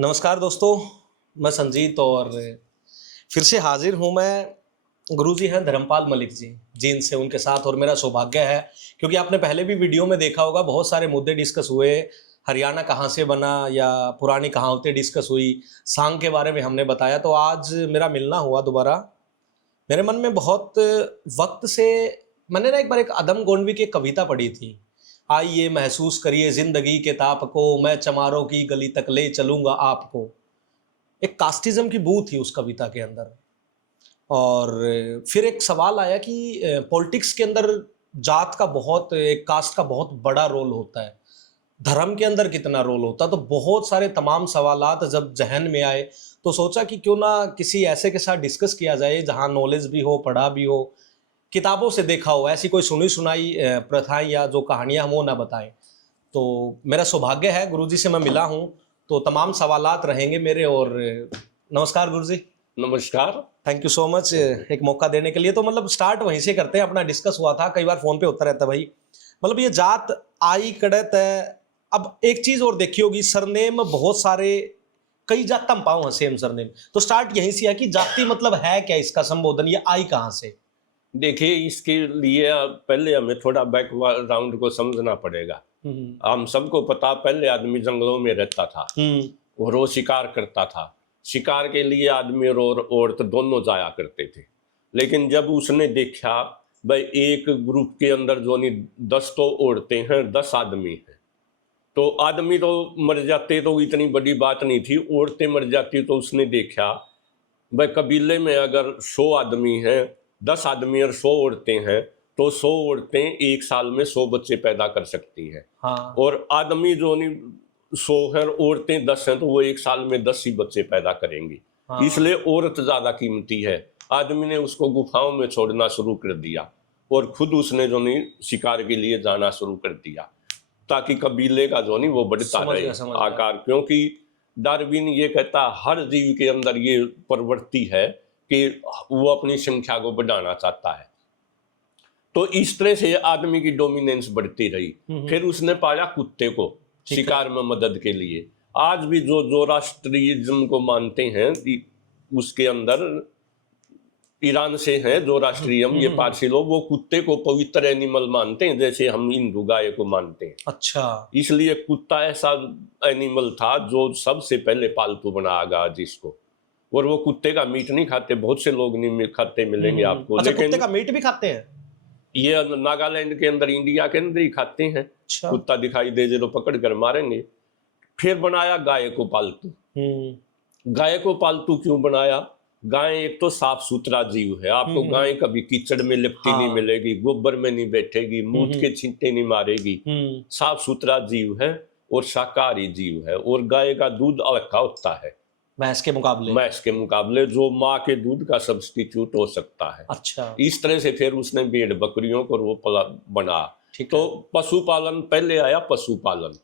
नमस्कार दोस्तों, मैं संजीत और फिर से हाजिर हूँ मैं। गुरुजी हैं धर्मपाल मलिक जी, जिनसे उनके साथ और मेरा सौभाग्य है, क्योंकि आपने पहले भी वीडियो में देखा होगा बहुत सारे मुद्दे डिस्कस हुए। हरियाणा कहाँ से बना या पुरानी कहावतें डिस्कस हुई, सांग के बारे में हमने बताया। तो आज मेरा मिलना हुआ दोबारा। मेरे मन में बहुत वक्त से मैंने ना एक बार एक अदम गोंडवी की एक कविता पढ़ी थी। आइए महसूस करिए जिंदगी के ताप को, मैं चमारों की गली तक ले चलूंगा आपको। एक कास्टिज्म की बू थी उस कविता के अंदर। और फिर एक सवाल आया कि पॉलिटिक्स के अंदर जात का बहुत, एक कास्ट का बहुत बड़ा रोल होता है, धर्म के अंदर कितना रोल होता है। तो बहुत सारे तमाम सवालात जब जहन में आए तो सोचा कि क्यों ना किसी ऐसे के साथ डिस्कस किया जाए जहाँ नॉलेज भी हो, पढ़ा भी हो, किताबों से देखा हो, ऐसी कोई सुनी सुनाई प्रथाएं या जो कहानियां हम वो ना बताएं। तो मेरा सौभाग्य है, गुरुजी से मैं मिला हूं, तो तमाम सवालात रहेंगे मेरे। और नमस्कार गुरुजी। नमस्कार। थैंक यू सो मच एक मौका देने के लिए। तो मतलब स्टार्ट वहीं से करते हैं, अपना डिस्कस हुआ था, कई बार फोन पे होता रहता है भाई। मतलब ये जात आई कड़त है। अब एक चीज और देखी होगी, सरनेम बहुत सारे, कई जात हम पाऊं सेम सरनेम। तो स्टार्ट यहीं से है कि जाति मतलब है क्या, इसका संबोधन ये आई कहाँ से। देखिए, इसके लिए पहले हमें थोड़ा बैकग्राउंड को समझना पड़ेगा। हम सबको पता, पहले आदमी जंगलों में रहता था और वो शिकार करता था। शिकार के लिए आदमी और औरत दोनों जाया करते थे। लेकिन जब उसने देखा भाई एक ग्रुप के अंदर जो नहीं 10 तो औरतें हैं, 10 आदमी हैं, तो आदमी तो मर जाते तो इतनी बड़ी बात नहीं थी, औरतें मर जाती तो उसने देखा भाई कबीले में अगर 100 आदमी हैं, 10 आदमी और 100 औरतें हैं, तो 100 औरतें एक साल में 100 बच्चे पैदा कर सकती हैं। हाँ। और आदमी जो नहीं 100 हैं, औरतें 10 हैं, तो वो एक साल में 10 ही बच्चे पैदा करेंगी। हाँ। इसलिए औरत ज्यादा कीमती है। आदमी ने उसको गुफाओं में छोड़ना शुरू कर दिया और खुद उसने जो नहीं शिकार के लिए जाना शुरू कर दिया, ताकि कबीले का जो नहीं वो बढ़ता रहे आकार। क्योंकि डार्विन ये कहता हर जीव के अंदर ये प्रवृत्ति है कि वो अपनी संख्या को बढ़ाना चाहता है। तो इस तरह से आदमी की डोमिनेंस बढ़ती रही। फिर उसने पाया कुत्ते को शिकार में मदद के लिए। आज भी जो राष्ट्रीयज्म को मानते हैं, उसके अंदर ईरान से है जो राष्ट्रीयम, ये पारसी लोग, वो कुत्ते को पवित्र एनिमल मानते हैं, जैसे हम हिंदू गाय को मानते हैं। अच्छा। इसलिए कुत्ता ऐसा एनिमल था जो सबसे पहले पालतू बनाया जिसको। और वो कुत्ते का मीट नहीं खाते, बहुत से लोग नहीं खाते मिलेंगे आपको। अच्छा, लेकिन कुत्ते का मीट भी खाते हैं? ये नागालैंड के अंदर, इंडिया के अंदर ही खाते हैं। अच्छा। कुत्ता दिखाई दे तो पकड़ कर मारेंगे। फिर बनाया गाय को पालतू। गाय को पालतू क्यों बनाया? गाय एक तो साफ सुथरा जीव है। आपको गाय कभी कीचड़ में लिपटी नहीं मिलेगी, गोबर में नहीं बैठेगी, मूत के छींटे नहीं मारेगी। साफ सुथरा जीव है और शाकाहारी जीव है। और गाय का दूध हल्का होता है भैंस के मुकाबले, जो माँ के दूध का सब्स्टिट्यूट हो सकता है। अच्छा। इस तरह से फिर उसने भेड़ बकरियों को वो बना। तो पशुपालन पहले आया। पशुपालन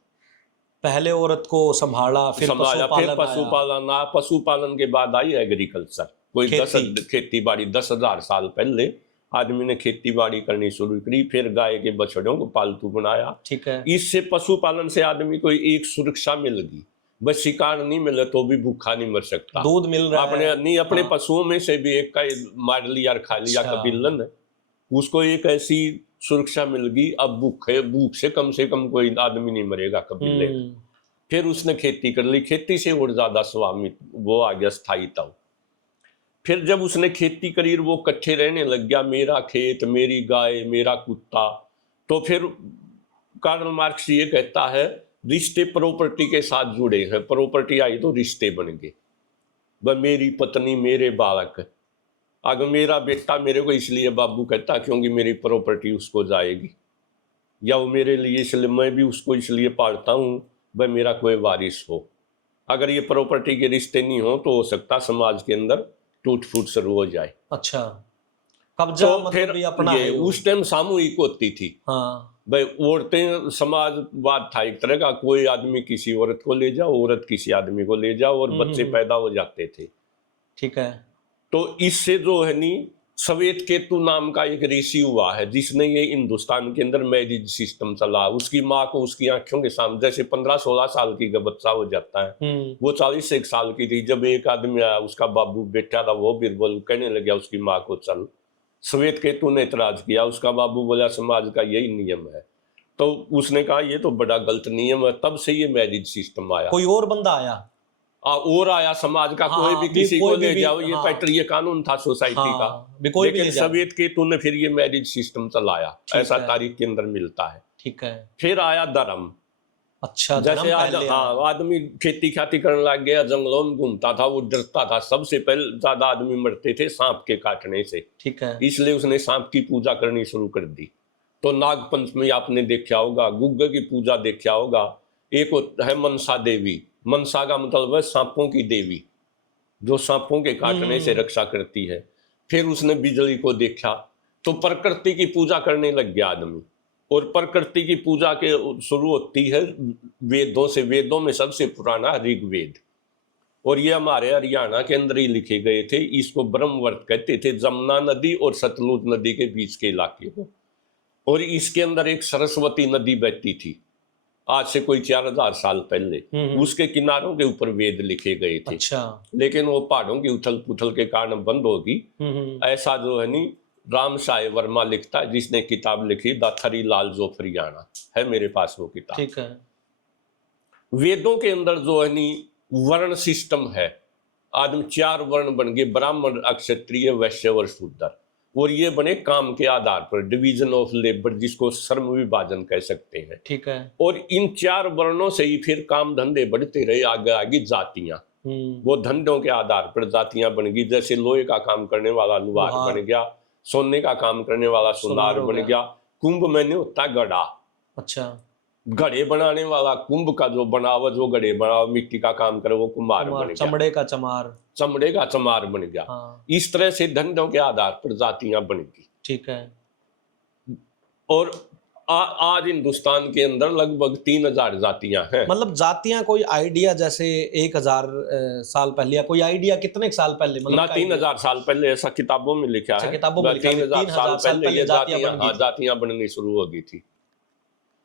पहले औरत को संभाला, फिर पशुपालन आया। पशुपालन के बाद आई एग्रीकल्चर। कोई खेती बाड़ी 10,000 साल पहले आदमी ने खेती बाड़ी करनी शुरू करी। फिर गाय के बछड़ों को पालतू बनाया। ठीक है। इससे पशुपालन से आदमी को एक सुरक्षा मिल गई। बस शिकार नहीं मिले तो भी भूखा नहीं मर सकता, दूध मिल रहा अपने है। नहीं अपने पशुओं में से भी एक का मार लिया और खा लिया कबीलन है, उसको एक ऐसी सुरक्षा मिल गई। अब भूख से कम कोई आदमी नहीं मरेगा कबीले। फिर उसने खेती कर ली। खेती से और ज्यादा स्वामित्व वो आ गया, स्थायित्व। फिर जब उसने खेती करी वो इकट्ठे रहने लग गया, मेरा खेत, मेरी गाय, मेरा कुत्ता। तो फिर कार्ल मार्क्स ये कहता है रिश्ते प्रॉपर्टी के साथ जुड़े हैं। प्रॉपर्टी आई तो रिश्ते बन गए। वह मेरी पत्नी, मेरे बालक। अगर मेरा बेटा मेरे को इसलिए बाबू कहता क्योंकि मेरी प्रॉपर्टी उसको जाएगी, या वो मेरे लिए इसलिए, मैं भी उसको इसलिए पालता हूँ वह मेरा कोई वारिस हो। अगर ये प्रॉपर्टी के रिश्ते नहीं हो तो हो सकता समाज के अंदर टूट फूट शुरू हो जाए। अच्छा, कब्जा तो मतलब फिर भी अपना ये उस टाइम सामूहिक होती थी। हाँ। भाई औरतें, समाजवाद था एक तरह का, कोई आदमी किसी औरत को ले जाओ, औरत किसी आदमी को ले जाओ, और बच्चे पैदा हो जाते थे। ठीक है। तो इससे जो है नी श्वेत केतु नाम का एक ऋषि हुआ है जिसने ये हिंदुस्तान के अंदर मैरिज सिस्टम चला। उसकी माँ को उसकी आंखों के सामने, जैसे 15-16 साल की का बच्चा हो जाता है, वो 41 साल की थी जब एक आदमी आया, उसका बाबू बेटा था, वो बिरबल कहने लगा उसकी माँ को चल। श्वेत केतु ने इतराज किया, उसका बाबू बोला समाज का यही नियम है। तो उसने कहा ये तो बड़ा गलत नियम है, तब से ये मैरिज सिस्टम आया। कोई और बंदा आया और आया समाज का, हाँ, कोई भी किसी कोई को ले भी, जाओ, ये हाँ, पैट्रिय कानून था सोसाइटी हाँ, का। कोई भी लेकिन ले जाओ। श्वेत केतु ने फिर ये मैरिज सिस्टम चलाया, ऐसा तारीख के अंदर मिलता है। ठीक है। फिर आया धर्म। अच्छा, जैसे आज आदमी खेती खाती करने लग गया, जंगलों में घूमता था, वो डरता था। सबसे पहले ज्यादा आदमी मरते थे सांप के काटने से। ठीक है। इसलिए उसने सांप की पूजा करनी शुरू कर दी। तो नाग पंचमी आपने देखा होगा, गुग्गे की पूजा देखा होगा। एक है मनसा देवी। मनसा का मतलब है सांपों की देवी, जो सांपों के काटने से रक्षा करती है। फिर उसने बिजली को देखा, तो प्रकृति की पूजा करने लग गया आदमी। और प्रकृति की पूजा के शुरू होती है वेदों से। वेदों में सबसे पुराना ऋग्वेद, और ये हमारे हरियाणा के अंदर ही लिखे गए थे। इसको ब्रह्मवर्त कहते थे, जमुना नदी और सतलुज नदी के बीच के इलाके को। और इसके अंदर एक सरस्वती नदी बहती थी, आज से कोई 4000 साल पहले। उसके किनारों के ऊपर वेद लिखे गए थे। अच्छा। लेकिन वो पहाड़ों की उथल पुथल के कारण बंद होगी। ऐसा जो है नी राम साय वर्मा लिखता है, जिसने किताब लिखी द थरी लाल जोफरियाना, है मेरे पास वो किताब। ठीक है। वेदों के अंदर जो है नी वर्ण सिस्टम है। आदमी 4 वर्ण बन गए, ब्राह्मण, क्षत्रिय, वैश्य और शूद्र। और ये बने काम के आधार पर, डिवीजन ऑफ लेबर, जिसको श्रम विभाजन कह सकते हैं। ठीक है। और इन 4 वर्णों से ही फिर काम धंधे बढ़ते रहे। आगे आगे जातियां, वो धंधों के आधार पर जातियां बन गई। जैसे लोहे का काम करने वाला लुहार बन गया, सोने का काम करने वाला सोनार बन गया। कुंभ में नहीं होता गड़ा। अच्छा। घड़े बनाने वाला, कुंभ का जो बनावट, जो घड़े बनाव, मिट्टी का काम करे, वो कुम्हार बन गया। चमड़े का चमार, चमड़े का चमार बन गया। हाँ। इस तरह से धंधों के आधार पर जातियां बन गई। ठीक है। और आज हिंदुस्तान के अंदर लगभग 3000 जातियां हैं। मतलब जातियां कोई आइडिया, जैसे 1000 साल पहले, या कोई आइडिया कितने साल पहले? मतलब ना 3000 साल पहले, ऐसा किताबों में लिखा है। किताबों में 3000 साल पहले ये जातियां बननी शुरू हो गई थी।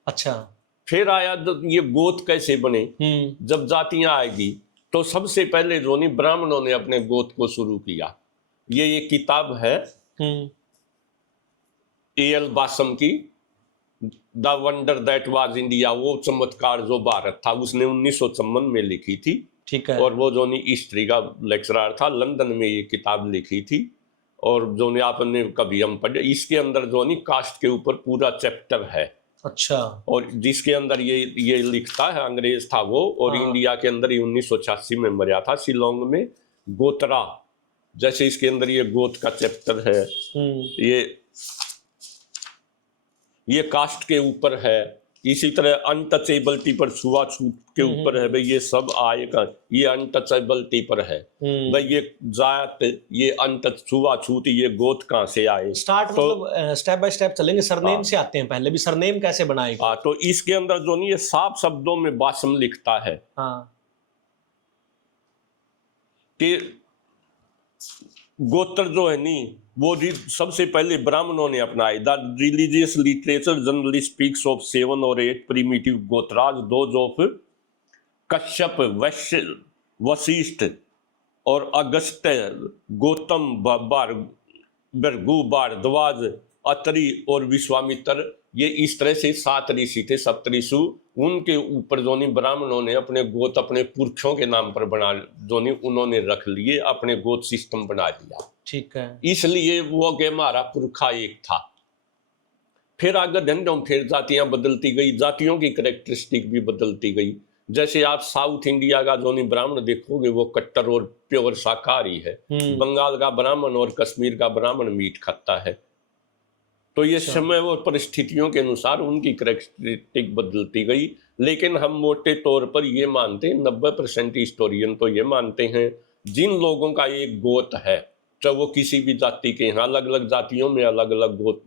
अच्छा। फिर आया ये गोत कैसे बने। जब जातियां आएगी तो सबसे पहले जो नहीं ब्राह्मणों ने अपने गोत को शुरू किया। ये किताब है A.L. बासम की, the wonder that was India, वो चमत्कार जो भारत था, उसने 1954 में लिखी थी। ठीक है। और वो जो नहीं हिस्ट्री का लेक्चरर था, लंदन में ये किताब लिखी थी। और जो नहीं आपने कभी हम पढ़े, इसके अंदर जो नहीं कास्ट के ऊपर पूरा चैप्टर है। अच्छा। और जिसके अंदर ये लिखता है, अंग्रेज था वो, और इंडिया के अंदर 1986 में मरा था शिलोंग में, गोत्रा। जैसे इसके अंदर ये गोत का चैप्टर है, ये कास्ट के ऊपर है। इसी तरह अनटचेबिलिटी पर, छुआछूत के ऊपर है भाई, ये सब आएगा। ये अनटचेबिलिटी पर है भाई, ये जात, ये अनटच, छुआछूत, ये गोत कहाँ से आए। स्टार्ट तो मतलब स्टेप बाय स्टेप चलेंगे। सरनेम से आते हैं, पहले भी सरनेम कैसे बनाएगा। हाँ, तो इसके अंदर जो नहीं, ये साफ शब्दों में बासम लिखता है कि गोत्र जो है नी, वो सबसे पहले ब्राह्मणों ने अपनाए। The religious literature generally speaks of 7 or 8 primitive gotras, those of Kashyap, Vaishya, Vashishtha और अगस्त, गौतम, भृगु, भारद्वाज, अत्रि और विश्वामित्र। ये इस तरह से 7 ऋषि थे, सप्तऋषि। उनके ऊपर जो नहीं ब्राह्मणों ने अपने गोत अपने पुरखों के नाम पर बना, जो नहीं उन्होंने रख लिए, अपने गोत सिस्टम बना दिया। ठीक है। इसलिए वो के हमारा पुरखा एक था। फिर आगे धंधों फिर जातियां बदलती गई, जातियों की कैरेक्टरिस्टिक भी बदलती गई। जैसे आप साउथ इंडिया का जो नहीं ब्राह्मण देखोगे, वो कट्टर और प्योर शाकाहारी है। बंगाल का ब्राह्मण और कश्मीर का ब्राह्मण मीट खाता है। तो ये समय और परिस्थितियों के अनुसार उनकी कैरेक्टरिस्टिक बदलती गई। लेकिन हम मोटे तौर पर ये मानते हैं, 90% हिस्टोरियन तो ये मानते हैं, जिन लोगों का एक गोत है, चाहे वो किसी भी जाति के यहाँ, अलग अलग जातियों में अलग अलग गोत,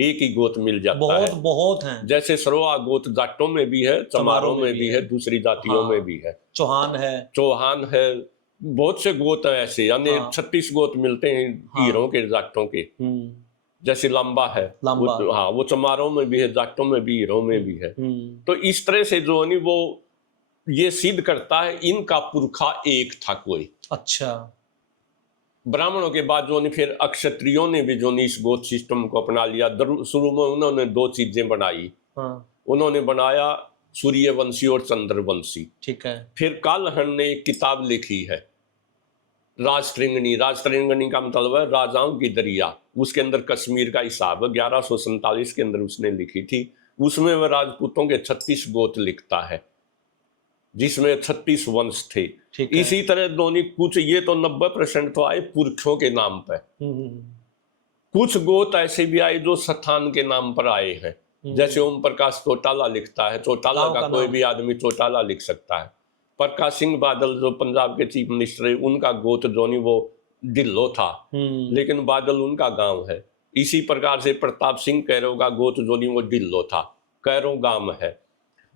एक ही गोत मिल जाता है। बहुत हैं। जैसे सरोआ गोत जाटों में भी है, चमारों में भी है, दूसरी जातियों में भी है। चौहान है बहुत से गोत हैं ऐसे, यानी हाँ। 36 गोत मिलते हैं हीरों के जाटों के। जैसे लंबा है, लंबा। हाँ वो चमारों में भी है, जाटों में भी, हीरों में भी है। तो इस तरह से जो नहीं वो ये सिद्ध करता है इनका पुरखा एक था कोई। अच्छा। ब्राह्मणों के बाद जो नहीं फिर अक्षत्रियों ने भी जो नहीं इस गोत सिस्टम को अपना लिया। शुरू में उन्होंने दो चीजें बनाई। हाँ। उन्होंने बनाया सूर्यवंशी और चंद्रवंशी। ठीक है। फिर कालहन ने एक किताब लिखी है राजतरंगिणी। राजतरंगिणी का मतलब है राजाओं की दरिया। उसके अंदर कश्मीर का हिसाब 1147 के अंदर उसने लिखी थी। उसमें वह राजपूतों के 36 गोत लिखता है, जिसमें 36 वंश थे। ठीक है। इसी तरह दोनों कुछ ये तो 90% तो आए पुरखों के नाम पर। कुछ गोत ऐसे भी आए जो स्थान के नाम पर आए हैं। जैसे ओम प्रकाश चौटाला लिखता है, चौटाला का कोई भी आदमी चौटाला लिख सकता है। प्रकाश सिंह बादल जो पंजाब के चीफ मिनिस्टर है, उनका गोत जो नहीं वो ढिल्लो था, लेकिन बादल उनका गांव है। इसी प्रकार से प्रताप सिंह कैरो का गोत जो नहीं वो ढिल्लो था, कैरो गांव है।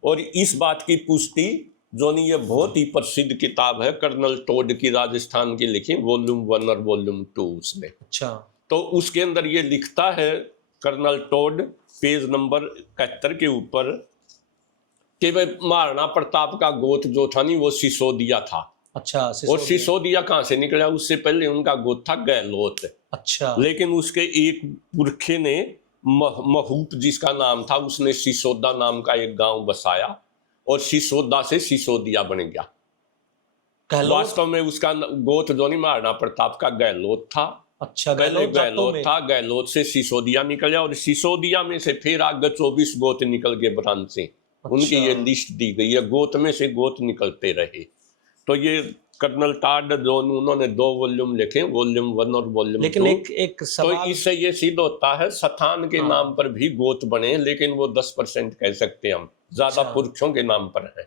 और इस बात की पुष्टि जो नहीं ये बहुत ही प्रसिद्ध किताब है कर्नल टोड की, राजस्थान की लिखी, वॉल्यूम 1 और वॉल्यूम 2 उसने। अच्छा। तो उसके अंदर ये लिखता है कर्नल टोड पेज नंबर 71 के ऊपर कि भाई महाराणा प्रताप का गोत जो था नहीं वो सिसोदिया था। अच्छा। और सिसोदिया कहाँ से निकला? उससे पहले उनका गोत था गहलोत। अच्छा। लेकिन उसके एक पुरखे ने महूत जिसका नाम था, उसने सिसोदा नाम का एक गांव बसाया और सिसोदा से सिसोदिया बन गया। वास्तव में उसका गोत जो नहीं महाराणा प्रताप का गहलोत था। अच्छा। पहले गहलोत था, गहलोत से सिसोदिया निकला और सिसोदिया में से फिर आगे 24 गोत निकल गए ब्रांच से। अच्छा। उनकी ये लिस्ट दी गई है, गोत में से गोत निकलते रहे। तो ये कर्नल टाड जो उन्होंने 2 वॉल्यूम लिखे, वॉल्यूम 1 और वॉल्यूम 2। लेकिन एक सवाल, तो इससे ये सिद्ध होता है स्थान के नाम पर भी गोत बने, लेकिन वो 10% कह सकते हैं हम, ज्यादा पुरखों के नाम पर है।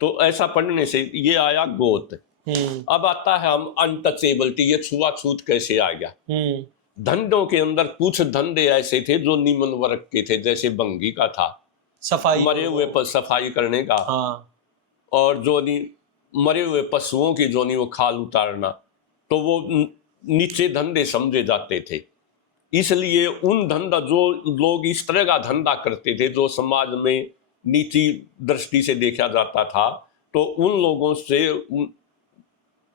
तो ऐसा पढ़ने से ये आया गोत। अब आता है हम अनटचेबिलिटी, ये छुआछूत कैसे आ गया। धंधों के अंदर कुछ धंधे ऐसे थे जो निम्न वर्ग के थे, जैसे भंगी का था, सफाई, मरे हुए पर सफाई करने का। और जो मरे हुए पशुओं की जो नहीं वो खाल उतारना, तो वो नीचे धंधे समझे जाते थे। इसलिए उन धंधा जो लोग इस तरह का धंधा करते थे जो समाज में नीची दृष्टि से देखा जाता था, तो उन लोगों से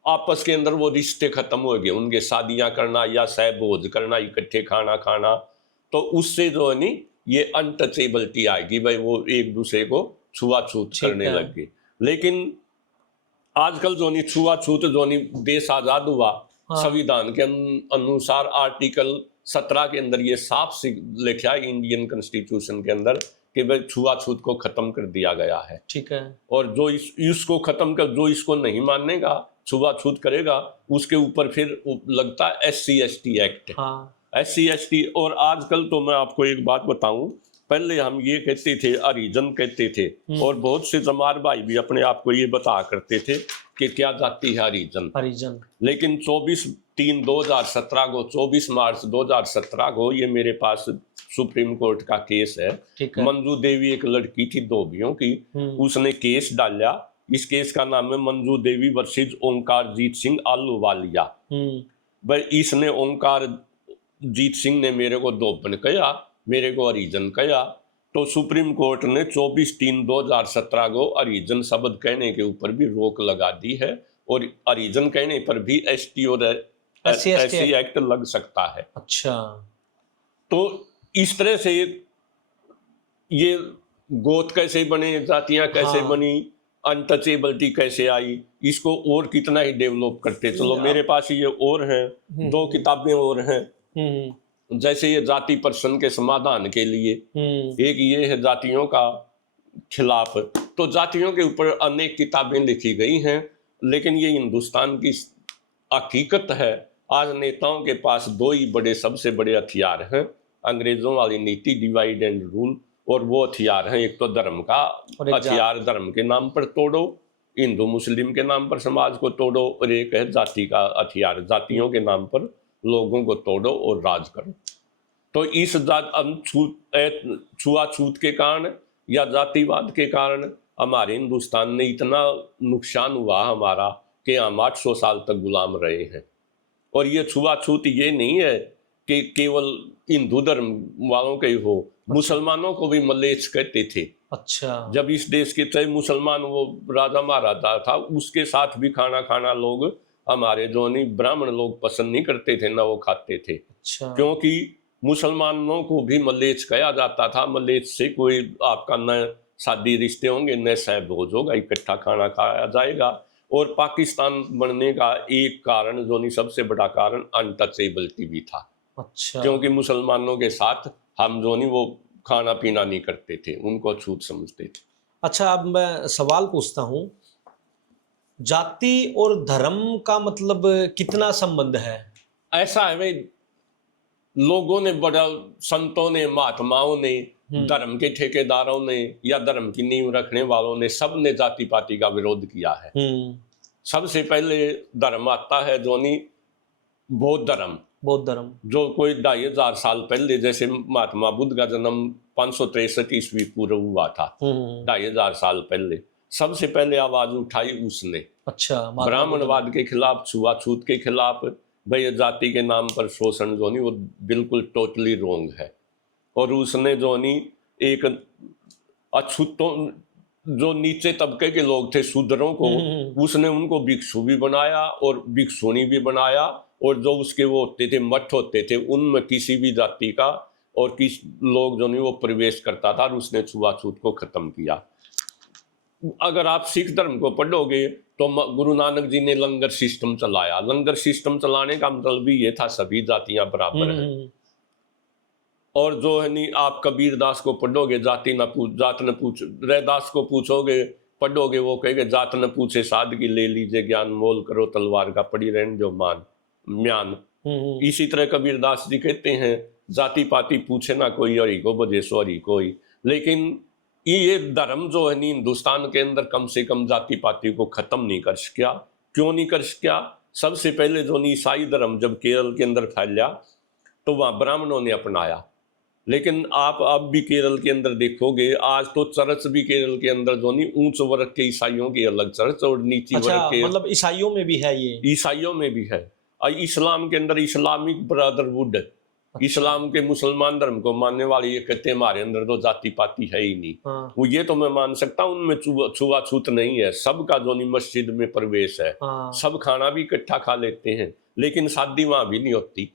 आपस के अंदर वो रिश्ते खत्म हो गए। उनके शादियां करना या सहभोज करना, इकट्ठे खाना खाना, तो उससे जो है नहीं ये अनटचेबिलिटी आएगी, भाई वो एक दूसरे को छुआछूत करने लग गए। लेकिन आजकल जो नहीं छुआछूत जो नहीं देश आजाद हुआ, संविधान के अनुसार आर्टिकल 17 के अंदर ये साफ से लिखा है इंडियन कॉन्स्टिट्यूशन के अंदर कि भाई छुआछूत को खत्म कर दिया गया है। ठीक है। और जो इसको खत्म कर, जो इसको नहीं मानेगा, छुआछूत करेगा, उसके ऊपर फिर लगता है SC ST act. SC ST। और आजकल तो मैं आपको एक बात बताऊं, पहले हम ये कहते थे हरिजन कहते थे, और बहुत से जमार भाई भी अपने आप को ये बता करते थे कि क्या जाति है हरिजन। लेकिन 24/3/2017 को, 24 मार्च 2017 को, ये मेरे पास सुप्रीम कोर्ट का केस है। मंजू देवी एक लड़की थी धोबियों की, उसने केस डाला। इस केस का नाम है मंजू देवी वर्सेस ओंकारजीत सिंह आलूवालिया। भाई इसने ओंकारजीत सिंह ने मेरे को धोबन कहा, मेरे को हरिजन कहा। तो सुप्रीम कोर्ट ने 24/3/2017 को हरिजन शब्द कहने के ऊपर भी रोक लगा दी है, और हरिजन कहने पर भी ST और SC एक्ट लग सकता है। अच्छा। तो इस तरह से ये गोत कैसे बने, जातियां कैसे बनी, अनटचेबिलिटी कैसे आई, इसको और कितना ही डेवलप करते चलो। मेरे पास ये और हैं, 2 किताबें और हैं। जैसे ये जाति प्रश्न के समाधान के लिए, एक ये है जातियों का खिलाफ। तो जातियों के ऊपर अनेक किताबें लिखी गई हैं, लेकिन ये हिंदुस्तान की हकीकत है। आज नेताओं के पास 2 ही बड़े सबसे बड़े हथियार हैं, अंग्रेजों वाली नीति डिवाइड एंड रूल, और वो हथियार हैं एक तो धर्म का हथियार, धर्म के नाम पर तोड़ो, हिंदू मुस्लिम के नाम पर समाज को तोड़ो, और एक है जाति का हथियार, जातियों के नाम पर लोगों को तोड़ो और राज करो। तो इस छुआछूत के कारण या जातिवाद के कारण हमारे हिंदुस्तान में इतना नुकसान हुआ हमारा, कि हम 800 साल तक गुलाम रहे हैं। और ये छुआछूत ये नहीं है कि केवल हिंदू धर्म वालों के ही हो, मुसलमानों को भी मलेच्छ कहते थे। अच्छा। जब इस देश के चाहे मुसलमान वो राजा महाराजा था, उसके साथ भी खाना खाना लोग हमारे जो नहीं ब्राह्मण लोग पसंद नहीं करते थे, ना वो खाते थे। अच्छा। क्योंकि मुसलमानों को भी मलेच्छ कहा जाता था। मलेच्छ से कोई आपका न शादी रिश्ते होंगे, न सहभोज होगा, इकट्ठा खाना खाया जाएगा। और पाकिस्तान बनने का एक कारण जो नहीं, सबसे बड़ा कारण अनटचेबिलिटी भी था। अच्छा। क्योंकि मुसलमानों के साथ हम जो नहीं वो खाना पीना नहीं करते थे, उनको छूत समझते थे। अच्छा, अब मैं सवाल पूछता हूँ, जाति और धर्म का मतलब कितना संबंध है? ऐसा है भाई, लोगों ने बड़ा, संतों ने, महात्माओं ने, धर्म के ठेकेदारों ने या धर्म की नींव रखने वालों ने, सब ने जाति पाति का विरोध किया है। सबसे पहले धर्म आता है जो नहीं बौद्ध धर्म। बौद्ध धर्म जो कोई 2500 साल पहले, जैसे महात्मा बुद्ध का जन्म 563 ईस्वी पूर्व हुआ था, 2500 साल पहले सबसे पहले आवाज उठाई उसने। अच्छा। ब्राह्मणवाद के खिलाफ, छुआछूत के खिलाफ। भाई जाति के नाम पर शोषण जो नहीं वो बिल्कुल टोटली रोंग है। और उसने जो नहीं एक अछूतों, जो नीचे तबके के लोग थे, शूद्रों को, उसने उनको भिक्षु भी बनाया और भिक्षुणी भी बनाया। और जो उसके वो होते थे, मठ होते थे, उनमें किसी भी जाति का और किस लोग जो नहीं वो प्रवेश करता था, और उसने छुआछूत को खत्म किया। अगर आप सिख धर्म को पढ़ोगे तो गुरु नानक जी ने लंगर सिस्टम चलाया। लंगर सिस्टम चलाने का मतलब भी ये था सभी जातियां बराबर हैं। और जो है नहीं, आप कबीर दास को पढ़ोगे, जाति न पूछ, जात न पूछ, रैदास को पूछोगे, पढ़ोगे, वो कहेंगे जात न पूछे साध की ले लीजिए ज्ञान, मोल करो तलवार का पड़ी रहन जो मान म्यान। इसी तरह कबीर दास जी कहते हैं जाति पाति पूछे ना कोई, हरि को बजे सो हरि कोई। लेकिन ये धर्म जो है नहीं हिंदुस्तान के अंदर कम से कम जाति पाति को खत्म नहीं कर सकिया। क्यों नहीं कर सकिया? सबसे पहले जो नहीं ईसाई धर्म जब केरल के अंदर फैला तो वहां ब्राह्मणों ने अपनाया। लेकिन आप अब भी केरल के अंदर देखोगे, आज तो चर्च भी केरल के अंदर जो नहीं ऊंच वर्ग के ईसाइयों की अलग चर्च और नीची वर्ग के, मतलब ईसाइयों में भी है ये? ईसाइयों में भी है। और इस्लाम के अंदर इस्लामिक ब्रदरहुड, इस्लाम के मुसलमान धर्म को मानने वाले ये कहते हैं हमारे अंदर तो जाति पाति है ही नहीं। वो ये तो मैं मान सकता हूँ, उनमें छुआछूत नहीं है, सबका जो नहीं मस्जिद में प्रवेश है, सब खाना भी इकट्ठा खा लेते हैं, लेकिन शादी वहां भी नहीं होती।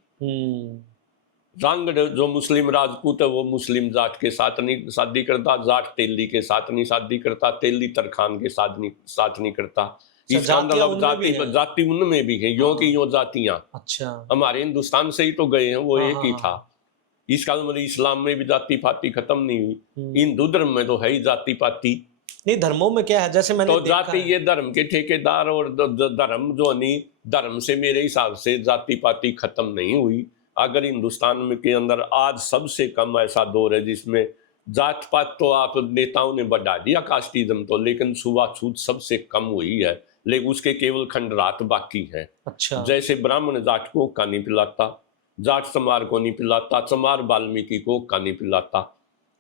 रांगड़ जो मुस्लिम राजपूत है वो मुस्लिम जाट के साथ नहीं शादी करता, जाट तेली के साथ नहीं शादी करता, तेली तरखान के साथ नहीं करता। इसका मतलब जाति उनमें भी है, यो की यो जातियां। अच्छा। हमारे हिंदुस्तान से ही तो गए हैं, वो एक ही था। इसका मतलब इस्लाम में भी जाति पाति खत्म नहीं हुई, हिंदू धर्म में तो है ही जाति पाति। नहीं, धर्मों में क्या है, जैसे मैंने तो जाति ये धर्म के ठेकेदार, और धर्म जो नहीं, धर्म से मेरे हिसाब से जाति पाति खत्म नहीं हुई। अगर हिंदुस्तान में के अंदर आज सबसे कम ऐसा दौर है जिसमें जात पात तो आप नेताओं ने बढ़ा दिया, कास्टिज्म तो, लेकिन छुआछूत सबसे कम हुई है, लेकिन उसके केवल खंडरात बाकी हैं। अच्छा। जैसे ब्राह्मण जाट को का नहीं पिलाता, जाट चमार को नहीं पिलाता, चमार वाल्मीकि को का नहीं पिलाता,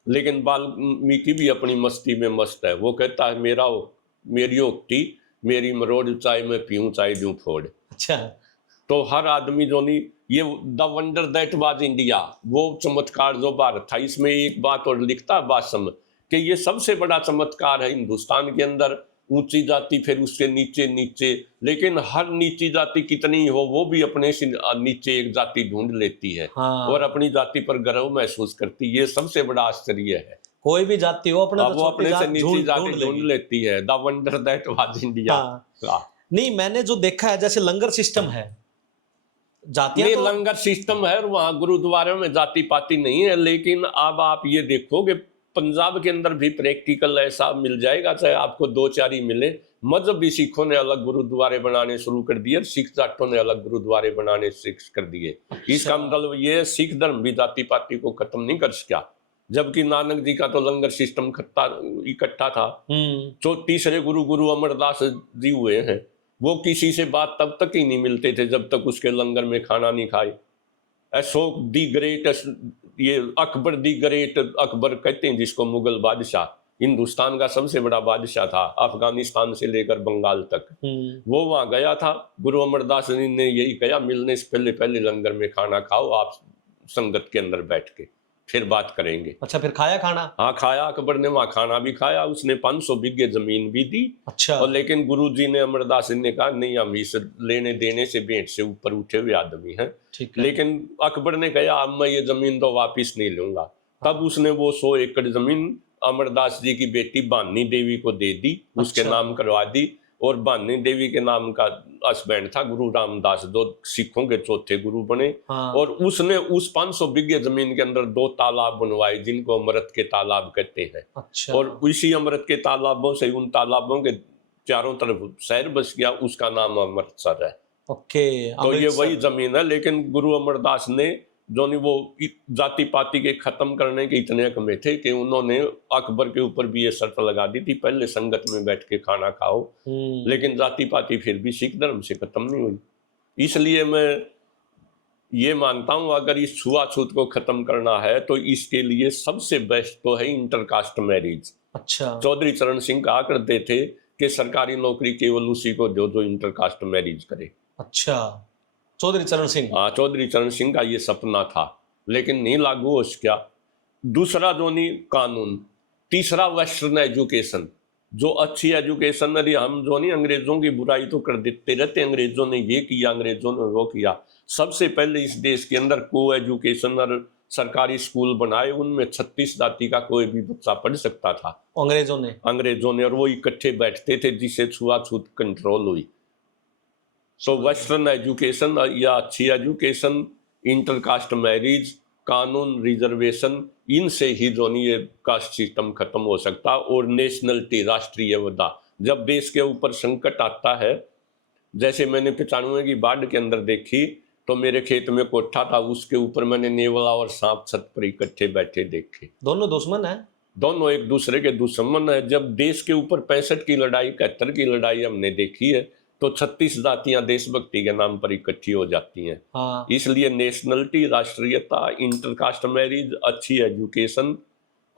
लेकिन वाल्मीकि भी अपनी मस्ती में मस्त है। वो कहता है मेरी ओक्ति मेरी मरोड़, चाहे मैं पीऊं चाहे दूं फोड़। अच्छा। तो हर आदमी जो नहीं, ये the wonder that was India, वो चमत्कार जो भारत था। इसमें एक बात और लिखता बासम कि ये सबसे बड़ा चमत्कार है हिंदुस्तान के अंदर, ऊंची जाति फिर उसके नीचे नीचे, लेकिन हर नीची जाति कितनी हो वो भी अपने से नीचे एक जाति ढूंढ लेती है। और अपनी जाति पर गर्व महसूस करती। ये सबसे बड़ा आश्चर्य है। कोई भी जाति हो अपने वो अपने से नीची जाति ढूंढ लेती है। The wonder that was India. नहीं, मैंने जो देखा है, जैसे लंगर सिस्टम है, जातियां तो... लंगर सिस्टम है और वहां गुरुद्वारे में जाति पाति नहीं है। लेकिन अब आप ये देखोगे पंजाब के अंदर भी प्रैक्टिकल ऐसा मिल जाएगा, चाहे आपको दो चार ही मिले। मजहबी सिखों ने अलग गुरुद्वारे बनाने शुरू कर दिए, सिख जाटों ने अलग गुरुद्वारे बनाने शुरू कर दिए। इसका मतलब ये सिख धर्म भी जाति पाति को खत्म नहीं कर सका। जबकि नानक जी का तो लंगर सिस्टम इकट्ठा था। जो तीसरे गुरु अमरदास जी हुए हैं, वो किसी से बात तब तक ही नहीं मिलते थे जब तक उसके लंगर में खाना नहीं खाए। अशोक दी ग्रेट, ये अकबर दी ग्रेट, अकबर कहते हैं जिसको मुगल बादशाह, हिंदुस्तान का सबसे बड़ा बादशाह था, अफगानिस्तान से लेकर बंगाल तक। वो वहां गया था, गुरु अमरदास जी ने यही कहा, मिलने से पहले पहले लंगर में खाना खाओ आप संगत के अंदर बैठ के, फिर बात करेंगे। अच्छा, फिर खाया खाना? हाँ खाया, अकबर ने वहां खाना भी खाया, उसने 500 बीघे जमीन भी दी। अच्छा। और लेकिन गुरु जी ने, अमरदास जी ने कहा नहीं, हम इस लेने देने से भेंट से ऊपर उठे हुए आदमी हैं। ठीक है। लेकिन अकबर ने कहा अब मैं ये जमीन तो वापिस नहीं लूंगा। तब उसने वो 100 एकड़ जमीन अमरदास जी की बेटी बानी देवी को दे दी, उसके अच्छा। नाम करवा दी। और बानी देवी के नाम का हस्बैंड था गुरु रामदास, जो सिखों के चौथे गुरु बने। हाँ। और उसने उस 500 बीघे जमीन के अंदर 2 तालाब बनवाए, जिनको अमृत के तालाब कहते हैं। अच्छा। और इसी अमृत के तालाबों से, उन तालाबों के चारों तरफ शहर बस गया, उसका नाम अमृतसर है। ओके, तो ये वही जमीन है। लेकिन गुरु अमरदास ने जो नहीं, वो जाति पाति के खत्म करने के इतने कमे थे कि उन्होंने अकबर के ऊपर भी ये शर्त लगा दी थी, पहले संगत में बैठ के खाना खाओ। लेकिन जाति पाति फिर भी सिख धर्म से खत्म नहीं हुई। इसलिए मैं ये मानता हूं, अगर इस छुआछूत को खत्म करना है तो इसके लिए सबसे बेस्ट तो है इंटरकास्ट मैरिज। अच्छा। चौधरी चरण सिंह कहा करते थे कि सरकारी नौकरी केवल उसी को दो जो इंटरकास्ट मैरिज करे। अच्छा, चौधरी चरण सिंह? हाँ, चौधरी चरण सिंह का ये सपना था, लेकिन नहीं लागू हो सका। दूसरा जो नहीं कानून, तीसरा वेस्टर्न एजुकेशन, जो अच्छी एजुकेशन। अरे हम जो नहीं अंग्रेजों की बुराई तो कर देते रहते, अंग्रेजों ने ये किया, अंग्रेजों ने वो किया। सबसे पहले इस देश के अंदर को एजुकेशन और सरकारी स्कूल बनाए, उनमें 36 जाति का कोई भी बच्चा पढ़ सकता था। अंग्रेजों ने और वो इकट्ठे बैठते थे, जिससे छुआछूत कंट्रोल हुई। तो वेस्टर्न एजुकेशन या अच्छी एजुकेशन, इंटरकास्ट मैरिज, कानून, रिजर्वेशन, इनसे ही जो नहीं ये कास्ट सिस्टम खत्म हो सकता। और नेशनलिटी, राष्ट्रीयता, जब देश के ऊपर संकट आता है, जैसे मैंने 95 की बाढ़ के अंदर देखी, तो मेरे खेत में कोठा था, उसके ऊपर मैंने नेवला और सांप छत पर इकट्ठे बैठे देखे। दोनों दुश्मन है, दोनों एक दूसरे के दुश्मन है। जब देश के ऊपर 65 की लड़ाई, 71 की लड़ाई हमने देखी है, तो 36 जातियां देशभक्ति के नाम पर इकट्ठी हो जाती हैं। हाँ। इसलिए नेशनलिटी, राष्ट्रीयता, इंटरकास्ट मैरिज, अच्छी एजुकेशन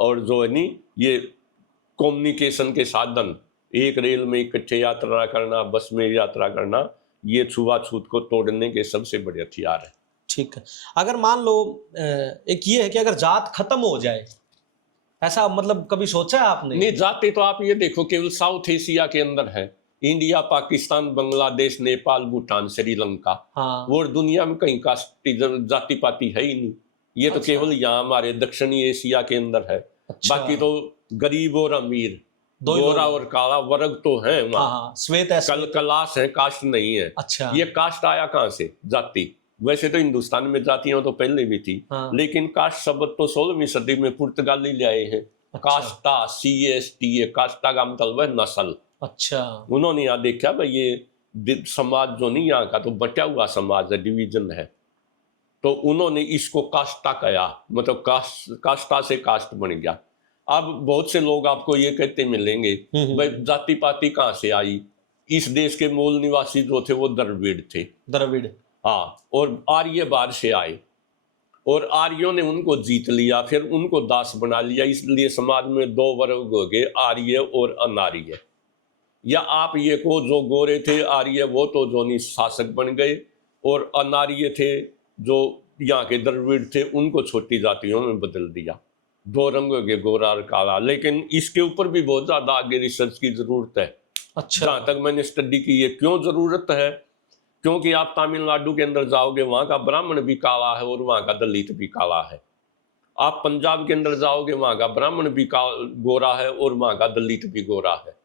और जो है नहीं ये कम्युनिकेशन के साधन, एक रेल में इकट्ठे यात्रा करना, बस में यात्रा करना, ये छुआछूत को तोड़ने के सबसे बड़े हथियार है। ठीक है। अगर मान लो एक ये है कि अगर जात खत्म हो जाए, ऐसा मतलब कभी सोचा है आपने? नहीं, जाते तो आप ये देखो केवल साउथ एशिया के अंदर है, इंडिया, पाकिस्तान, बांग्लादेश, नेपाल, भूटान, श्रीलंका। हाँ। और दुनिया में कहीं कास्ट जाति पाति है ही नहीं। ये तो केवल यहाँ हमारे दक्षिणी एशिया के अंदर है। अच्छा। बाकी तो गरीब और अमीर, गोरा और काला वर्ग तो है वहाँ। हाँ, श्वेत है, क्लास है, कास्ट नहीं है। अच्छा। ये कास्ट आया कहाँ से? जाति। वैसे तो हिंदुस्तान में जातियां तो पहले भी थी। हाँ। लेकिन कास्ट शब्द तो 16वीं सदी में पुर्तगाली ले आए हैं। अच्छा। कास्टा, CASTA, कास्टा का मतलब है नस्ल। अच्छा। उन्होंने यहाँ देखा भाई ये समाज जो नहीं यहाँ का तो बटा हुआ समाज है, डिवीजन है, तो उन्होंने इसको कास्टा कहा, मतलब कास्टा से कास्ट बन गया। अब बहुत से लोग आपको ये कहते मिलेंगे भाई जाति पाति कहाँ से आई? इस देश के मूल निवासी जो थे वो द्रविड़ थे। द्रविड़, हाँ, और आर्य बाहर से आए और आर्यों ने उनको जीत लिया, फिर उनको दास बना लिया। इसलिए समाज में 2 वर्ग हो गए, आर्य और अनार्य। या आप ये को जो गोरे थे आर्य वो तो जो नहीं शासक बन गए, और अनार्य थे जो यहाँ के द्रविड़ थे उनको छोटी जातियों में बदल दिया। 2 रंग हो गए, गोरा और काला। लेकिन इसके ऊपर भी बहुत ज्यादा आगे रिसर्च की जरूरत है। अच्छा। जहाँ तक मैंने स्टडी की है। क्यों जरूरत है? क्योंकि आप तमिलनाडु के अंदर जाओगे, वहाँ का ब्राह्मण भी काला है और वहाँ का दलित भी काला है। आप पंजाब के अंदर जाओगे, वहाँ का ब्राह्मण भी गोरा है और वहाँ का दलित भी गोरा है।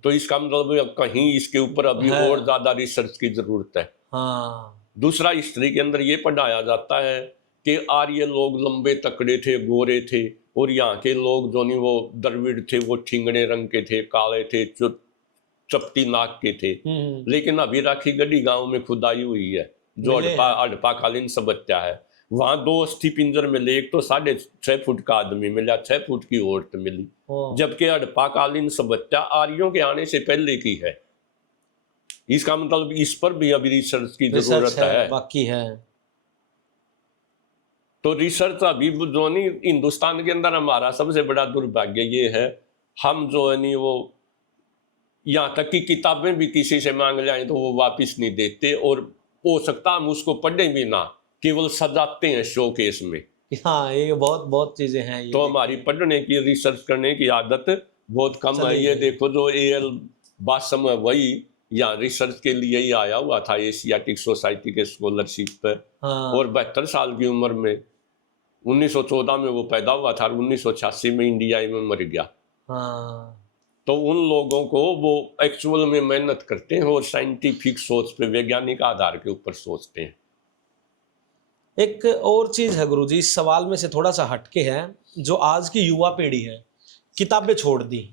तो इसका मतलब कहीं इसके ऊपर अभी और ज्यादा रिसर्च की जरूरत है। हाँ। दूसरा, हिस्ट्री के अंदर ये पढ़ाया जाता है कि आर्य लोग लंबे तकड़े थे, गोरे थे, और यहाँ के लोग जो नहीं वो द्रविड़ थे, वो ठिंगने रंग के थे, काले थे, चपटी नाक के थे। लेकिन अभी राखी गढ़ी गांव में खुदाई हुई है जो हड़प्पा कालीन सभ्यता है, वहां 2 अस्थि पिंजर मिले। एक तो 6.5 फुट का आदमी मिला, 6 फुट की औरत मिली, जबकि हड़प्पा कालीन सभ्यता आर्यों के आने से पहले की है। इसका मतलब इस पर भी अभी रिसर्च की जरूरत है, बाकी है। तो रिसर्च अभी जो नहीं हिंदुस्तान के अंदर हमारा सबसे बड़ा दुर्भाग्य ये है, हम जो है नहीं वो यहाँ तक कि किताबें भी किसी से मांग जाए तो वो वापस नहीं देते, और हो सकता हम उसको पढ़े भी ना, केवल सजाते हैं शो केस में। हाँ, ये बहुत बहुत चीजें हैं ये। तो हमारी पढ़ने की, रिसर्च करने की आदत बहुत कम है। ये देखो जो AL बासम है वही यहाँ रिसर्च के लिए ही आया हुआ था एशियाटिक सोसाइटी के स्कॉलरशिप पर, हाँ, और 72 साल की उम्र में 1914 में वो पैदा हुआ था, 1986 में इंडिया में मर गया। हाँ, तो उन लोगों को वो एक्चुअल में मेहनत करते हैं और साइंटिफिक सोच पे, वैज्ञानिक आधार के ऊपर सोचते हैं। एक और चीज है गुरुजी, इस सवाल में से थोड़ा सा हटके है, जो आज की युवा पीढ़ी है, किताबें छोड़ दी,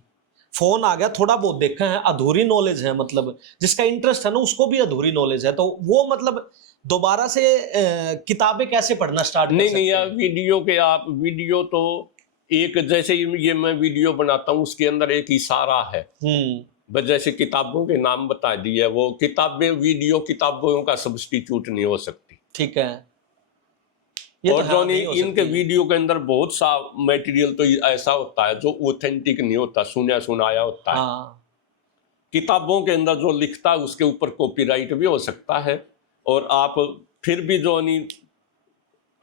फोन आ गया, थोड़ा बहुत देखा है, अधूरी नॉलेज है, मतलब जिसका इंटरेस्ट है ना उसको भी अधूरी नॉलेज है, तो वो मतलब दोबारा से किताबें कैसे पढ़ना स्टार्ट कर नहीं सकते नहीं यार, हैं? वीडियो तो एक, जैसे ये मैं वीडियो बनाता हूँ उसके अंदर एक इशारा है, बस जैसे किताबों के नाम बता दिए, वो किताबें वीडियो किताबों का सब्स्टिट्यूट नहीं हो सकती। ठीक है, ये और तो जो हाँ, नहीं हो इनके सकती। वीडियो के अंदर बहुत सा मटेरियल तो ऐसा होता है जो ऑथेंटिक नहीं होता, सुना सुनाया होता है। हाँ, किताबों के अंदर जो लिखता है उसके ऊपर कॉपीराइट भी हो सकता है, और आप फिर भी जो नहीं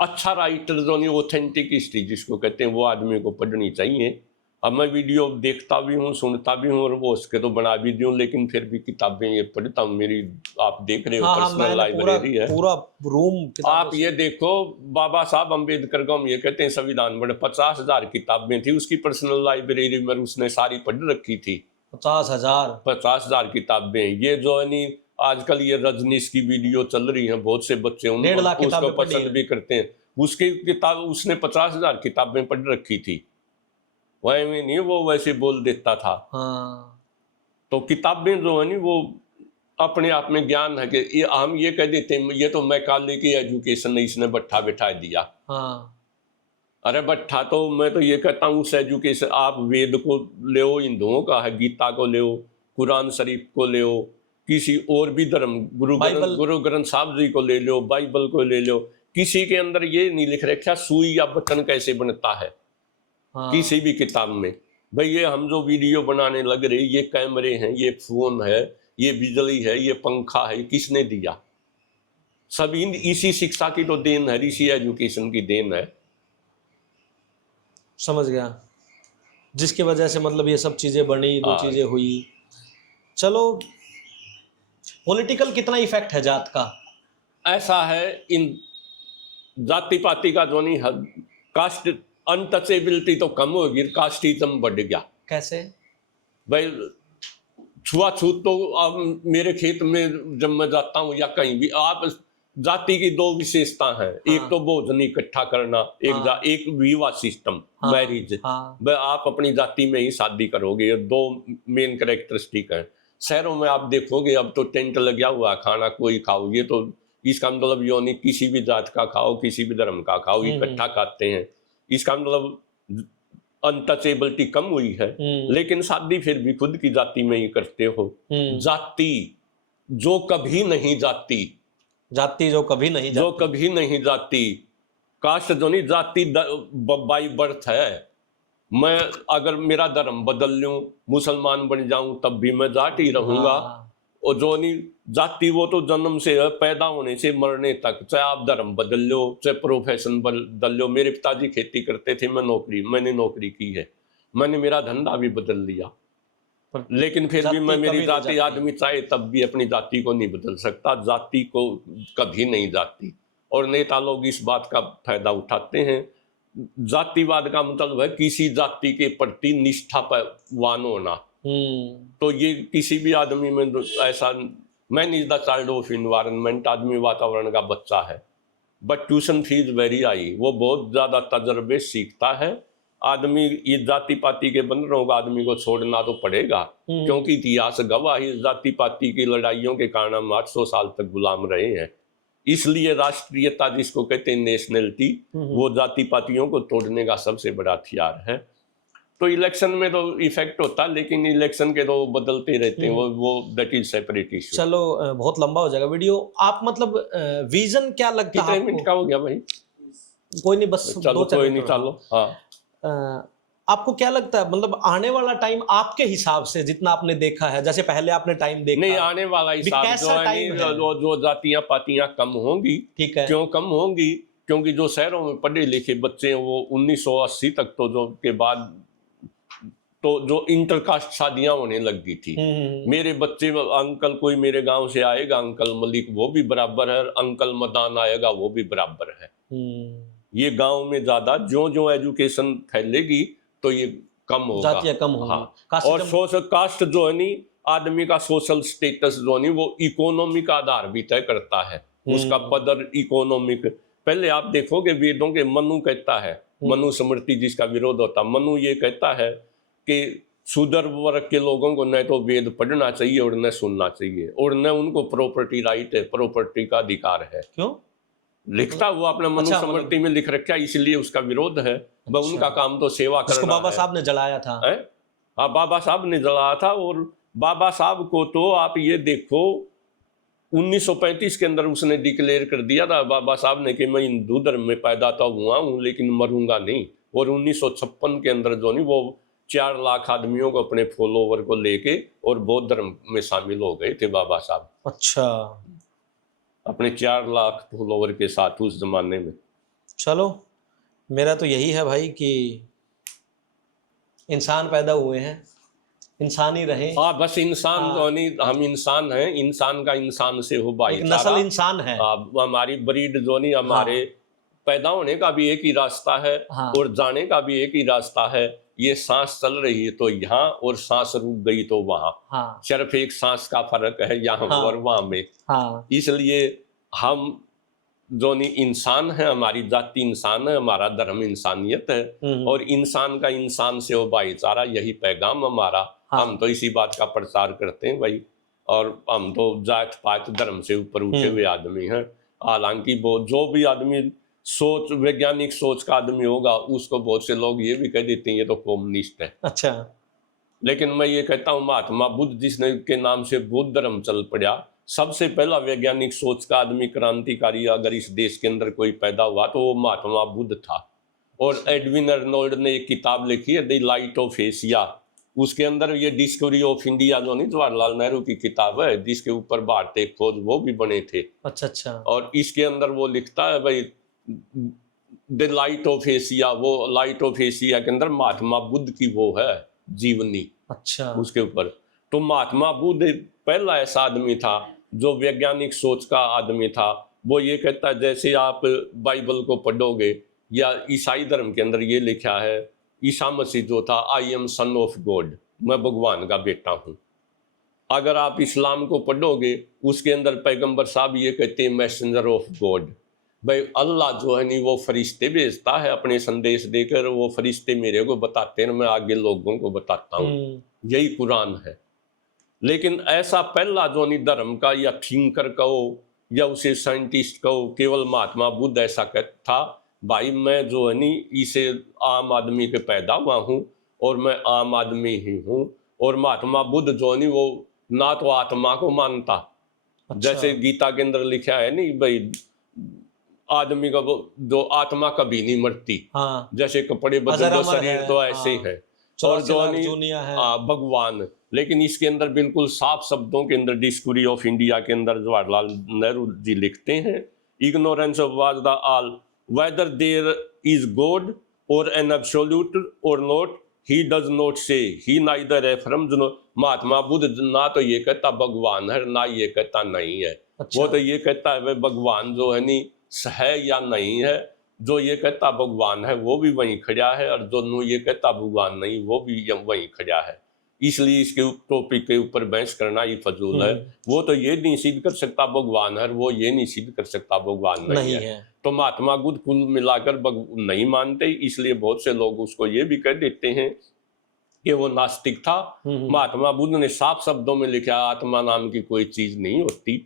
अच्छा राइटर जो नहीं ऑथेंटिक हिस्ट्री जिसको कहते हैं वो आदमी को पढ़नी चाहिए। अब मैं वीडियो देखता भी हूँ, सुनता भी हूँ, और वो उसके तो बना भी दूँ, लेकिन फिर भी किताबें ये पढ़ता हूँ। मेरी आप देख रहे हो हाँ, हाँ, पर्सनल मैंने लाइब्रेरी है। पूरा रूम किताबों आप ये देखो, बाबा साहब अम्बेडकर को हम ये कहते हैं संविधान बड़े 50,000 किताबें थी उसकी पर्सनल लाइब्रेरी में, उसने सारी पढ़ रखी थी। 50,000 50,000 किताबें। ये जो है नहीं आजकल ये रजनीश की वीडियो चल रही है, बहुत से बच्चे 1.5 लाख उसको किताबें पढ़ी पसंद हैं। भी करते हैं। उसकी किताब उसने 50,000 किताबें पढ़ रखी थी, वह में नहीं वो वैसे बोल देता था। हाँ, तो किताबें जो है नहीं वो अपने आप में ज्ञान है कि ये हम ये कह देते हैं ये तो मैकाले की एजुकेशन है, इसने भट्ठा बैठा दिया। हाँ, अरे भट्ठा तो मैं तो ये कहता हूँ उस एजुकेशन, आप वेद को ले, हिंदुओं का है, गीता को ले, कुरान शरीफ को ले, किसी और भी धर्म गुरु ग्रंथ साहब जी को ले लो, बाइबल को ले लो, किसी के अंदर ये नहीं लिख रखा सुई या बटन कैसे बनता है। हाँ, किसी भी किताब में भाई ये हम जो वीडियो बनाने लग रहे, ये कैमरे हैं, ये फोन है, ये बिजली है, ये पंखा है, ये किसने दिया? सब इसी शिक्षा की तो देन है, इसी एजुकेशन की देन है। समझ गया, जिसकी वजह से मतलब ये सब चीजें बनी, जो चीजें हुई। चलो, पॉलिटिकल कितना इफेक्ट है जात का? ऐसा है इन जाति पाति का जो नहीं है, कास्ट अनटचेबिलिटी तो कम होगी, कास्टिज्म बढ़ गया। कैसे भाई? छुआछूत तो अब मेरे खेत में जब मैं जाता हूँ या कहीं भी, आप जाति की दो विशेषता है। हाँ, एक तो भोजन इकट्ठा करना, एक विवाह सिस्टम, मैरिज। आप अपनी जाति में ही शादी करोगे, ये दो मेन कैरेक्टरिस्टिक है। शहरों में आप देखोगे अब तो टेंट लगा हुआ, खाना कोई खाओ, ये तो इसका मतलब यो नहीं किसी भी जात का खाओ, किसी भी धर्म का खाओ, इकट्ठा खाते हैं। इसका मतलब अनटचेबिलिटी कम हुई है, लेकिन शादी फिर भी खुद की जाति में ही करते हो। जाति जो कभी नहीं जाती, जाति जो कभी नहीं जाती, जो कभी नहीं जाती, कास्ट जो नहीं जाती बाई बर्थ है। मैं अगर मेरा धर्म बदल लूं, मुसलमान बन जाऊं, तब भी मैं जाट ही रहूंगा। और जो नहीं जाति वो तो जन्म से है, पैदा होने से मरने तक, चाहे आप धर्म बदल लो, चाहे प्रोफेशन बदल लो। मेरे पिताजी खेती करते थे, मैंने नौकरी की है, मैंने मेरा धंधा भी बदल लिया, लेकिन फिर भी मैं मेरी जाति, आदमी चाहे तब भी अपनी जाति को नहीं बदल सकता। जाति को कभी नहीं जाती, और नेता लोग इस बात का फायदा उठाते हैं। जातिवाद का मतलब है किसी जाति के प्रति निष्ठावान होना। तो ये किसी भी आदमी में ऐसा, man is the child of environment, आदमी वातावरण का बच्चा है। But tuition fees very high, वो बहुत ज्यादा तजर्बे सीखता है। आदमी ये जाति पाति के बंधनों का आदमी को छोड़ना तो पड़ेगा, क्योंकि इतिहास गवाह है जाति पाति की लड़ाइयों के कारण हम 800 साल तक गुलाम रहे हैं। इसलिए राष्ट्रीयता जिसको कहते हैं नेशनलिटी, वो जाति पातियों को तोड़ने का सबसे बड़ा हथियार है। तो इलेक्शन में तो इफेक्ट होता है, लेकिन इलेक्शन के तो बदलते रहते हैं, वो दैट इज सेपरेट इशू। चलो, बहुत लंबा हो जाएगा वीडियो। आप मतलब विजन क्या लगता है? कितने मिनट का हो गया भाई? कोई नहीं, बस चलो 2-4 कोई नहीं, मिनट। चलो। हाँ, आपको क्या लगता है, मतलब आने वाला टाइम आपके हिसाब से जितना आपने देखा है, जैसे पहले आपने टाइम नहीं देखा, आने वाला हिसाब जो कैसा है नहीं, टाइम है? जो जातियां पातियां कम होंगी। ठीक है। क्यों कम होंगी? क्योंकि जो शहरों में पढ़े लिखे बच्चे हैं वो 1980 तक तो जो के बाद तो जो इंटरकास्ट शादियां होने लग गई थी। मेरे बच्चे, अंकल कोई मेरे गांव से आएगा, अंकल मलिक, वो भी बराबर है, अंकल मदान आएगा, वो भी बराबर है। ये गांव में ज्यादा ज्यो ज्यो एजुकेशन फैलेगी तो ये कम होगा। जातियां कम होंगी, हाँ, कास्ट और कम। सोशल कास्ट जो है नहीं, आदमी का सोशल स्टेटस जो नहीं वो इकोनॉमिक आधार भी तय करता है, उसका पदर इकोनॉमिक। पहले आप देखोगे वेदों के मनु कहता है, मनु स्मृति जिसका विरोध होता, मनु ये कहता है कि शूद्र वर्ग के लोगों को न तो वेद पढ़ना चाहिए और न सुनना चाहिए, और न उनको प्रॉपर्टी राइट है, प्रॉपर्टी का अधिकार है। क्यों लिखता वो अपना मनु अच्छा, स्मृति में लिख रखा है, इसलिए उसका विरोध है। वह उनका काम तो सेवा करना जिसको बाबा है। साहब ने जलाया था। हाँ, बाबा साहब ने जलाया था। और बाबा साहब को तो आप ये देखो 1935 के अंदर उसने डिक्लेयर कर दिया था बाबा साहब ने कि मैं हिंदू धर्म में पैदा तो हुआ हूँ लेकिन मरूंगा नहीं। और 1956 के अंदर जो नहीं वो 4 लाख आदमियों को अपने फॉलोवर को लेके और बौद्ध धर्म में शामिल हो गए थे बाबा साहब। अच्छा, अपने 4 लाख फॉलोवर के साथ उस जमाने में। चलो मेरा तो यही है भाई कि इंसान पैदा हुए हैं, इंसान ही रहे। हाँ, बस इंसान जो नहीं, हम इंसान हैं, इंसान का इंसान से हो एक भाईचारा। नस्ल इंसान है। हमारी ब्रीड जो नहीं, हमारे पैदा होने का भी एक ही रास्ता है और जाने का भी एक ही रास्ता है। ये सांस चल रही है तो यहाँ, और सांस रुक गई तो वहां। सिर्फ एक सांस का फर्क है यहाँ और वहां में। इसलिए हम जो नहीं इंसान है, हमारी जाति इंसान है, हमारा धर्म इंसानियत है, और इंसान का इंसान से हो भाईचारा, यही पैगाम हमारा। हम तो इसी बात का प्रचार करते हैं भाई। और हम तो जात पात धर्म से ऊपर उठे हुए आदमी हैं। हालांकि वो जो भी आदमी सोच, वैज्ञानिक सोच का आदमी होगा, उसको बहुत से लोग ये भी कह देते हैं ये तो कम्युनिस्ट है। अच्छा, लेकिन मैं ये कहता हूँ महात्मा बुद्ध जिसने के नाम से बौद्ध धर्म चल पड़ा, सबसे पहला वैज्ञानिक सोच का आदमी, क्रांतिकारी अगर इस देश के अंदर कोई पैदा हुआ तो वो महात्मा बुद्ध था। और एडविन अर्नोल्ड ने एक किताब लिखी है द लाइट ऑफ एशिया, उसके अंदर ये डिस्कवरी ऑफ इंडिया जो नहीं, जवाहरलाल नेहरू की किताब है जिसके ऊपर भारतीय खोज वो भी बने थे। अच्छा। और इसके अंदर वो लिखता है भाई द लाइट ऑफ एशिया, वो लाइट ऑफ एशिया के अंदर महात्मा बुद्ध की वो है जीवनी। अच्छा, उसके ऊपर तो महात्मा बुद्ध पहला ऐसा आदमी था जो वैज्ञानिक सोच का आदमी था। वो ये कहता है, जैसे आप बाइबल को पढ़ोगे या ईसाई धर्म के अंदर ये लिखा है, ईसा मसीह जो था, I am son of God, मैं भगवान का बेटा हूँ। अगर आप इस्लाम को पढ़ोगे उसके अंदर पैगंबर साहब ये कहते हैं मैसेंजर ऑफ गॉड। भाई अल्लाह जो है नहीं वो फरिश्ते भेजता है अपने संदेश देकर, वो फरिश्ते मेरे को बताते हैं, मैं आगे लोगों को बताता हूँ। यही कुरान है। लेकिन ऐसा पहला जो नहीं धर्म का या थिंकर कहो या उसे साइंटिस्ट कहो, केवल महात्मा बुद्ध ऐसा कहता था, भाई मैं जो है नहीं इसे आम आदमी के पैदा हुआ हूँ और मैं आम आदमी ही हूँ। और महात्मा बुद्ध जो नहीं वो ना तो आत्मा को मानता। अच्छा। जैसे गीता के अंदर लिखा है नहीं भाई, आदमी का जो आत्मा कभी नहीं मरती। जैसे कपड़े बदल शरीर तो ऐसे है। और जो भगवान, लेकिन इसके अंदर बिल्कुल साफ शब्दों के अंदर डिस्कवरी ऑफ इंडिया के अंदर जवाहरलाल नेहरू जी लिखते हैं, ignorance of was the all, whether there is God or an absolute or not, he does not say, he neither एफर्म्स। Mahatma Buddha ना तो ये कहता भगवान है, ना ये कहता नहीं है। अच्छा। वो तो ये कहता है वे भगवान जो है नहीं है या नहीं है। जो ये कहता भगवान है वो भी वहीं खड़ा है, और जो ये कहता भगवान नहीं वो भी वहीं खड़ा है। इसलिए इसके टॉपिक के ऊपर बहस करना ही फजूल है। वो तो ये नहीं सिद्ध कर सकता भगवान है, वो ये नहीं सिद्ध कर सकता भगवान नहीं है। तो महात्मा बुद्ध कुल मिलाकर नहीं मानते, इसलिए बहुत से लोग उसको ये भी कह देते हैं कि वो नास्तिक था। महात्मा बुद्ध ने साफ शब्दों में लिखा आत्मा नाम की कोई चीज नहीं होती।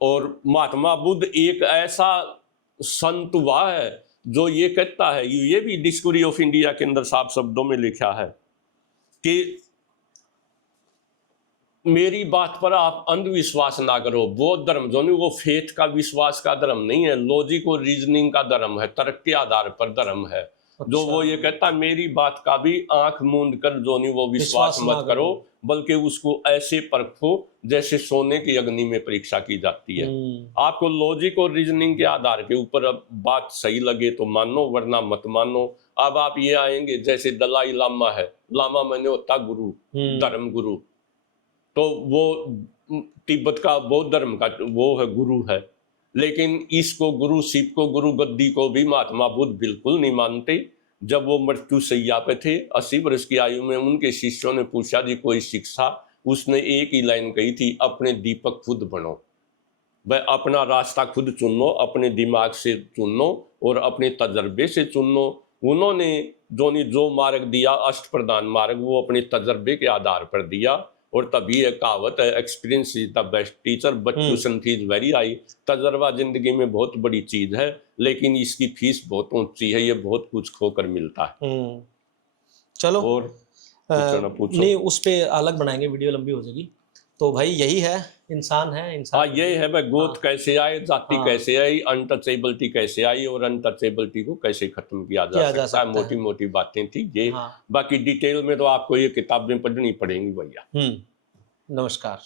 और महात्मा बुद्ध एक ऐसा संत हुआ है जो ये कहता है, ये भी डिस्कवरी ऑफ इंडिया के अंदर साफ शब्दों में लिखा है कि मेरी बात पर आप अंधविश्वास ना करो। बौद्ध धर्म जो नहीं वो फेथ का विश्वास का धर्म नहीं है, लॉजिक और रीजनिंग का धर्म है, तर्क के आधार पर धर्म है। जो वो ये कहता मेरी बात का भी आंख मूंद कर जो नहीं वो विश्वास मत करो, बल्कि उसको ऐसे परखो जैसे सोने की अग्नि में परीक्षा की जाती है। आपको लॉजिक और रीजनिंग के आधार के ऊपर अब बात सही लगे तो मानो, वरना मत मानो। अब आप ये आएंगे जैसे दलाई लामा है, लामा मैंने होता गुरु, धर्म गुरु, तो वो तिब्बत का बौद्ध धर्म का वो है, गुरु है। लेकिन इसको गुरु शिव को, गुरु गद्दी को भी महात्मा बुद्ध बिल्कुल नहीं मानते। जब वो मृत्यु शैया पे थे 80 वर्ष की आयु में, उनके शिष्यों ने पूछा जी कोई शिक्षा, उसने एक ही लाइन कही थी, अपने दीपक खुद बनो। वह अपना रास्ता खुद चुनो, अपने दिमाग से चुनो और अपने तजर्बे से चुनो। उन्होंने जो मार्ग दिया अष्ट प्रधान मार्ग, वो अपने तजर्बे के आधार पर दिया। और तभी एक कहावत है, experience is the best teacher but tuition fees very high. तजर्बा जिंदगी में बहुत बड़ी चीज है, लेकिन इसकी फीस बहुत ऊंची है, ये बहुत कुछ खोकर मिलता है। चलो और पूछो। नहीं, उस पे अलग बनाएंगे, वीडियो लंबी हो जाएगी। तो भाई यही है, इंसान है, इंसान। हाँ यही है भाई, गोद कैसे आए, जाति कैसे आई, अनटचेबिलिटी कैसे आई और अनटचेबिलिटी को कैसे खत्म किया जा सकता है। मोटी मोटी बातें थी ये। बाकी डिटेल में तो आपको ये किताबें पढ़नी पड़ेंगी भैया। नमस्कार।